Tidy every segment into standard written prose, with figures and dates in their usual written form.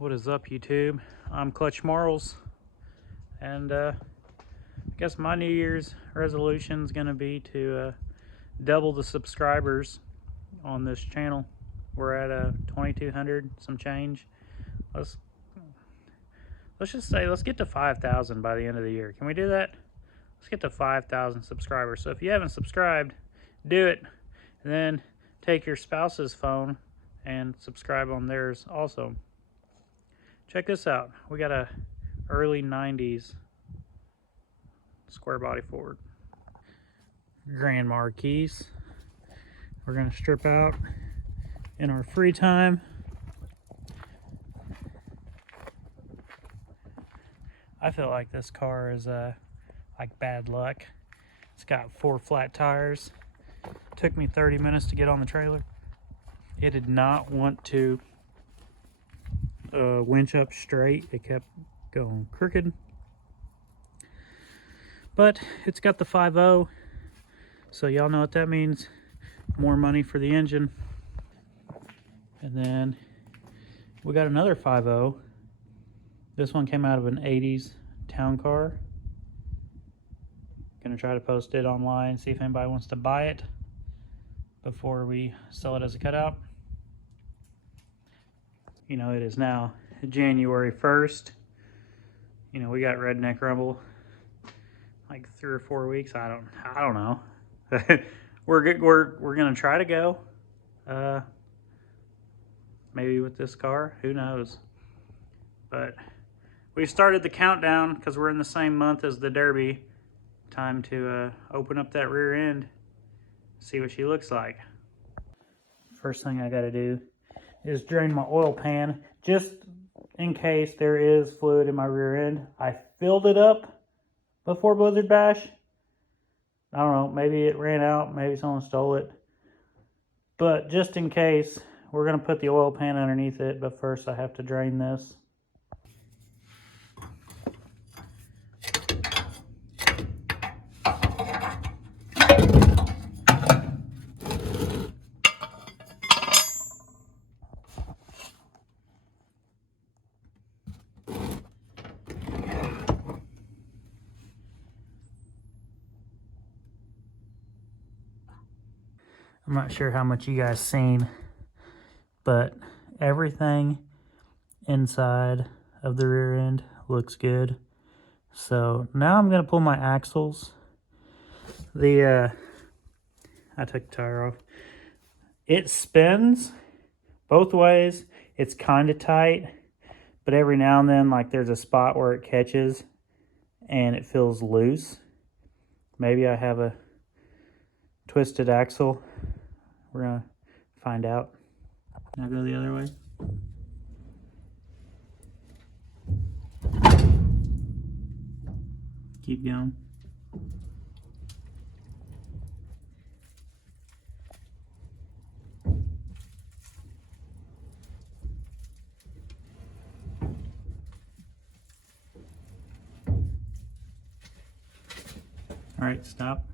What is up, YouTube? I'm clutchmarles, and I guess my New Year's resolution is going to be to double the subscribers on this channel. We're at 2,200 some change. Let's just say let's get to 5,000 by the end of the year. Can we do that? Let's get to 5,000 subscribers. So if you haven't subscribed, do it, and then take your spouse's phone and subscribe on theirs also. Check this out. We got a early 90s square body Ford. Grand Marquis. We're gonna strip out in our free time. I feel like this car is like bad luck. It's got 4 flat tires. Took me 30 minutes to get on the trailer. It did not want to winch up straight. It kept going crooked, but it's got the 5.0, so y'all know what that means. More money for the engine. And then we got another 5.0. This one came out of an 80s town car. Gonna try to post it online, see if anybody wants to buy it before we sell it as a cutout. You know, it is now January 1st. You know, we got Redneck Rumble like 3 or 4 weeks. I don't know. we're gonna try to go. Maybe with this car, who knows? But we started the countdown because we're in the same month as the Derby. Time to open up that rear end, see what she looks like. First thing I gotta do is drain my oil pan, just in case there is fluid in my rear end. I filled it up before Blizzard Bash. I don't know, maybe it ran out, maybe someone stole it. But just in case, we're gonna put the oil pan underneath it, but first I have to drain this. I'm not sure how much you guys seen, but everything inside of the rear end looks good. So now I'm gonna pull my axles. I took the tire off. It spins both ways. It's kind of tight, but every now and then, like, there's a spot where it catches and it feels loose. Maybe I have a twisted axle. We're gonna find out. Now go the other way. Keep going. All right, stop.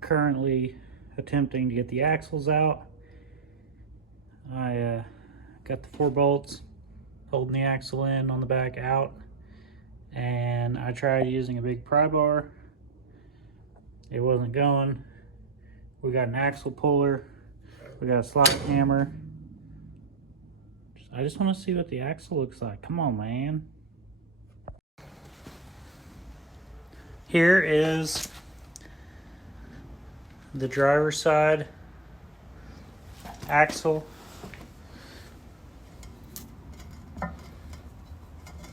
Currently attempting to get the axles out. I got the 4 bolts holding the axle in on the back out, and I tried using a big pry bar. It wasn't going. We got an axle puller. We got a slot hammer. I just want to see what the axle looks like. Come on, man. Here is the driver's side axle.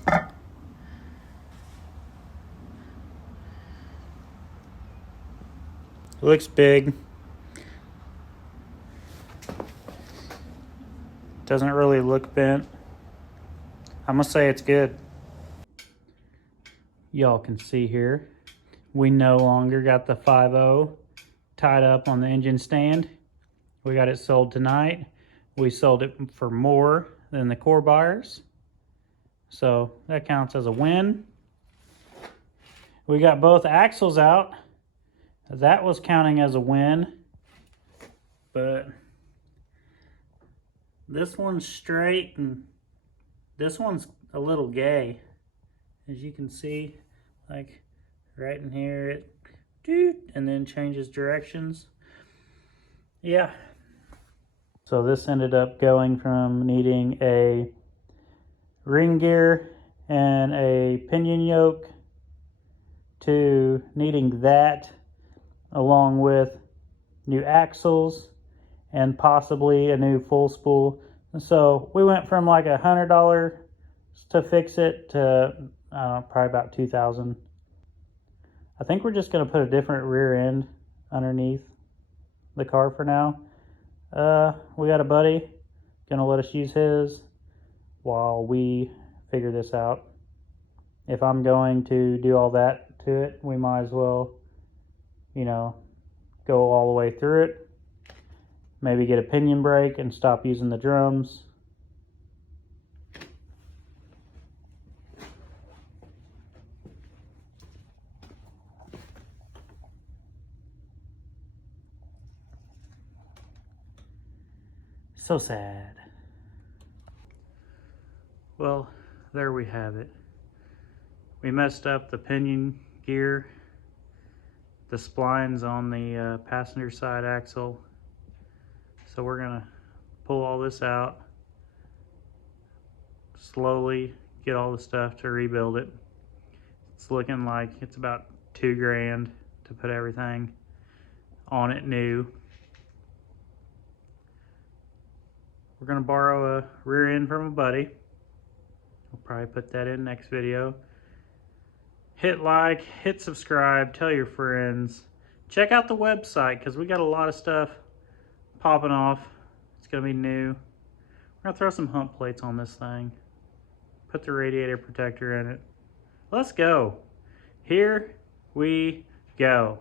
It looks big. Doesn't really look bent. I'm gonna say it's good. Y'all can see here, we no longer got the 5.0 tied up on the engine stand. We got it sold tonight. We sold it for more than the core buyers, so that counts as a win. We got both axles out. That was counting as a win, but this one's straight and This one's a little gay. As you can see, like right in here, it and then changes directions. Yeah. So this ended up going from needing a ring gear and a pinion yoke to needing that along with new axles and possibly a new full spool. So we went from like $100 to fix it to I don't know, probably about $2,000. I think we're just gonna put a different rear end underneath the car for now. We got a buddy gonna let us use his while we figure this out. If I'm going to do all that to it, we might as well, go all the way through it. Maybe get a pinion brake and stop using the drums. So sad. Well, there we have it. We messed up the pinion gear, the splines on the passenger side axle. So we're gonna pull all this out, slowly get all the stuff to rebuild it. It's looking like it's about $2,000 to put everything on it new. We're gonna borrow a rear end from a buddy. We'll probably put that in next video. Hit like, hit subscribe, tell your friends. Check out the website because we got a lot of stuff popping off. It's gonna be new. We're gonna throw some hump plates on this thing. Put the radiator protector in it. Let's go. Here we go.